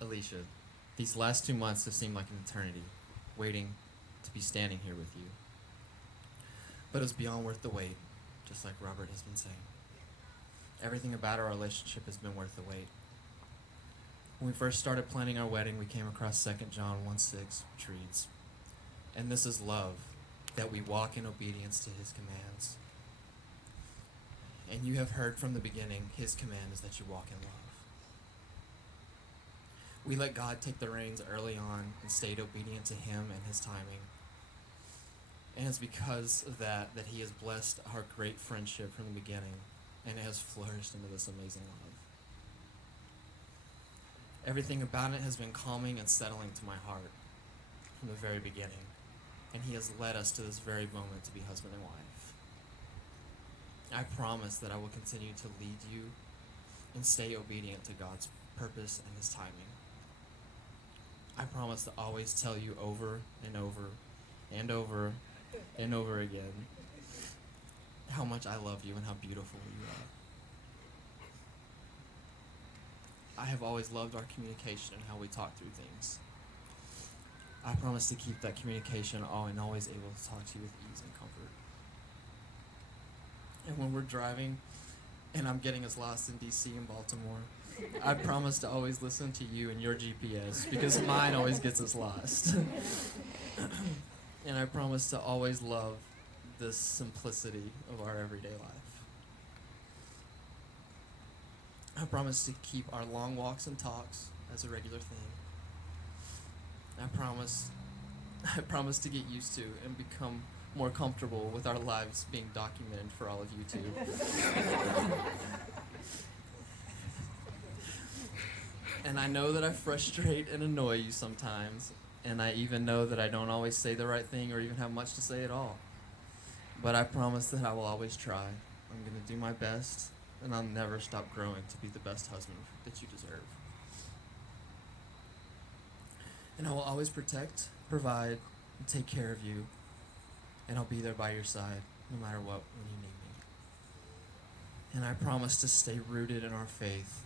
Alicia, these last 2 months have seemed like an eternity, waiting to be standing here with you. But it's beyond worth the wait, just like Robert has been saying. Everything about our relationship has been worth the wait. When we first started planning our wedding, we came across 2 John 1:6, which reads, "And this is love, that we walk in obedience to his commands." And you have heard from the beginning, his command is that you walk in love. We let God take the reins early on and stayed obedient to him and his timing. And it's because of that he has blessed our great friendship from the beginning, and it has flourished into this amazing love. Everything about it has been calming and settling to my heart from the very beginning, and he has led us to this very moment to be husband and wife. I promise that I will continue to lead you and stay obedient to God's purpose and his timing. I promise to always tell you over and over and over and over again how much I love you and how beautiful you are. I have always loved our communication and how we talk through things. I promise to keep that communication always able to talk to you with ease and comfort. And when we're driving and I'm getting us lost in DC and Baltimore, I promise to always listen to you and your GPS, because mine always gets us lost. And I promise to always love this simplicity of our everyday life. I promise to keep our long walks and talks as a regular thing. I promise to get used to and become more comfortable with our lives being documented for all of you too. And I know that I frustrate and annoy you sometimes, and I even know that I don't always say the right thing or even have much to say at all. But I promise that I will always try. I'm going to do my best, and I'll never stop growing to be the best husband that you deserve. And I will always protect, provide, and take care of you, and I'll be there by your side no matter what when you need me. And I promise to stay rooted in our faith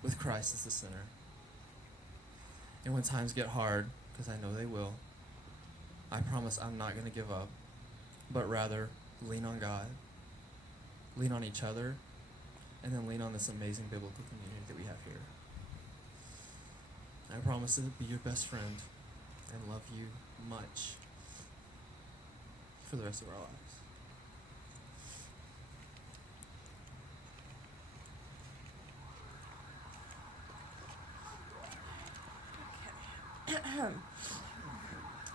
with Christ as the center. And when times get hard, because I know they will, I promise I'm not going to give up, but rather lean on God, lean on each other, and then lean on this amazing biblical community that we have here. I promise to be your best friend and love you much for the rest of our lives.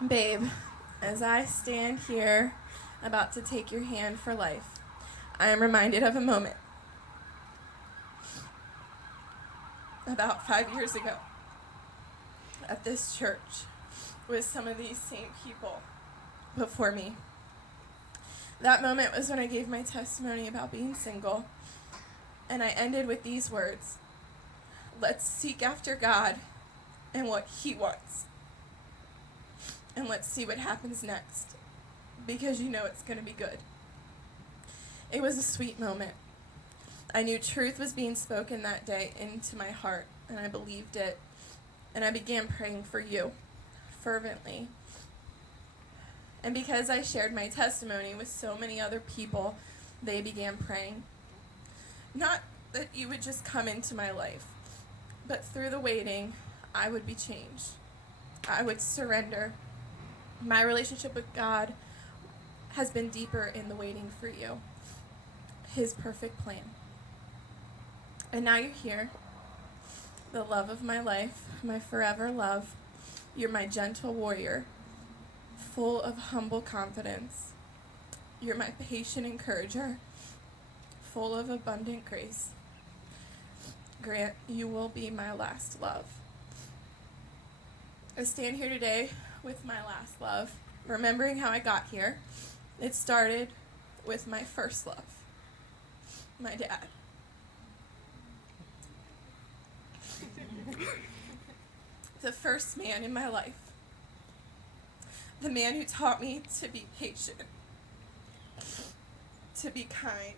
Babe, as I stand here about to take your hand for life, I am reminded of a moment about 5 years ago at this church with some of these same people before me. That moment was when I gave my testimony about being single, and I ended with these words: let's seek after God and what he wants, and let's see what happens next, because you know it's going to be good. It was a sweet moment. I knew truth was being spoken that day into my heart, and I believed it, and I began praying for you fervently. And because I shared my testimony with so many other people, they began praying. Not that you would just come into my life, but through the waiting, I would be changed. I would surrender. My relationship with God has been deeper in the waiting for you. His perfect plan. And now you're here. The love of my life, my forever love. You're my gentle warrior, full of humble confidence. You're my patient encourager, full of abundant grace. Grant, you will be my last love. I stand here today with my last love, remembering how I got here. It started with my first love, my dad. The first man in my life. The man who taught me to be patient, to be kind,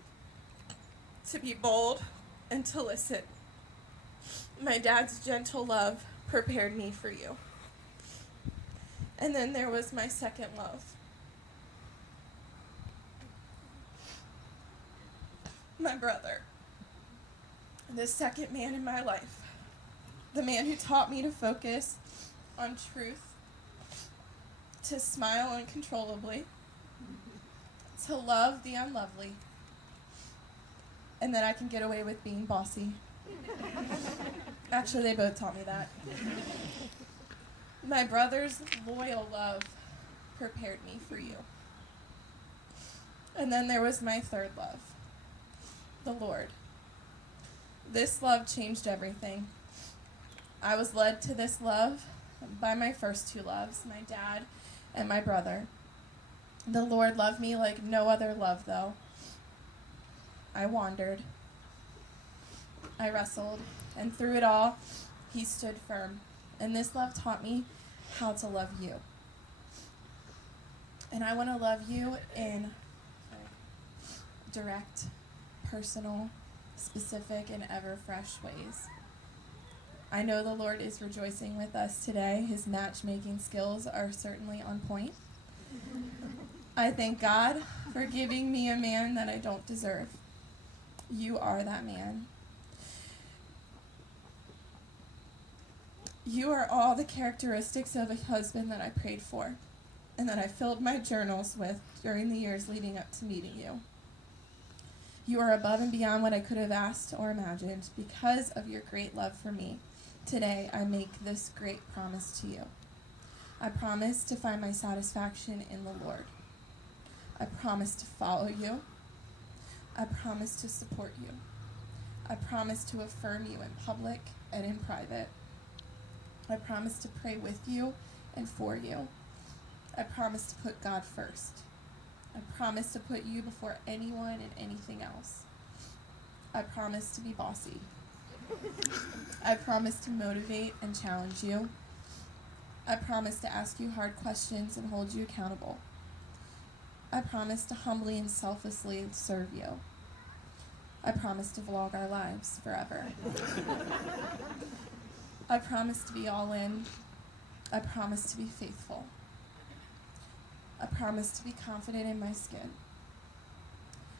to be bold, and to listen. My dad's gentle love prepared me for you. And then there was my second love. My brother. The second man in my life. The man who taught me to focus on truth, to smile uncontrollably, to love the unlovely, and that I can get away with being bossy. Actually, they both taught me that. My brother's loyal love prepared me for you. And then there was my third love, the Lord. This love changed everything. I was led to this love by my first two loves, my dad and my brother. The Lord loved me like no other love, though. I wandered. I wrestled. And through it all, he stood firm. And this love taught me how to love you. And I want to love you in direct, personal, specific, and ever fresh ways. I know the Lord is rejoicing with us today. His matchmaking skills are certainly on point. I thank God for giving me a man that I don't deserve. You are that man. You are all the characteristics of a husband that I prayed for and that I filled my journals with during the years leading up to meeting you. You are above and beyond what I could have asked or imagined. Because of your great love for me, today I make this great promise to you. I promise to find my satisfaction in the Lord. I promise to follow you. I promise to support you. I promise to affirm you in public and in private. I promise to pray with you and for you. I promise to put God first. I promise to put you before anyone and anything else. I promise to be bossy. I promise to motivate and challenge you. I promise to ask you hard questions and hold you accountable. I promise to humbly and selflessly serve you. I promise to vlog our lives forever. I promise to be all in. I promise to be faithful. I promise to be confident in my skin.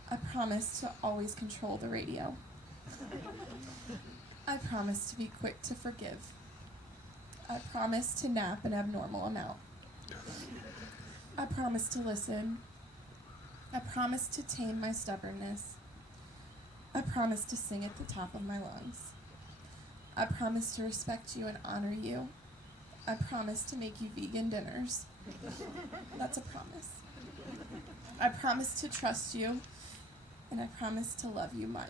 I promise to always control the radio. I promise to be quick to forgive. I promise to nap an abnormal amount. I promise to listen. I promise to tame my stubbornness. I promise to sing at the top of my lungs. I promise to respect you and honor you. I promise to make you vegan dinners. That's a promise. I promise to trust you, and I promise to love you much.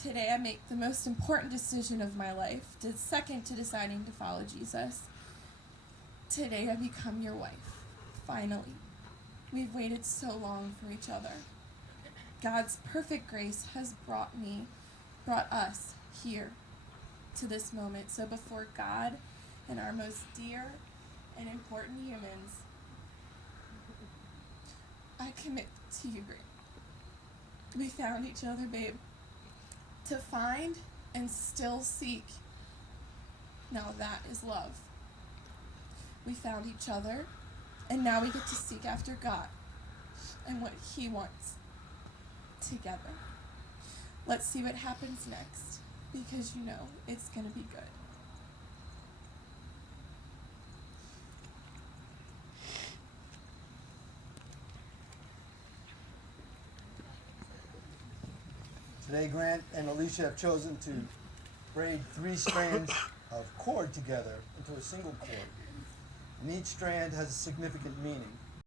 Today I make the most important decision of my life, second to deciding to follow Jesus. Today I become your wife, finally. We've waited so long for each other. God's perfect grace has brought us here to this moment. So before God and our most dear and important humans, I commit to you, Bree. We found each other, babe. To find and still seek. Now that is love. We found each other, and now we get to seek after God and what He wants together. Let's see what happens next, because you know it's going to be good. Today, Grant and Alicia have chosen to braid 3 strands of cord together into a single cord. And each strand has a significant meaning.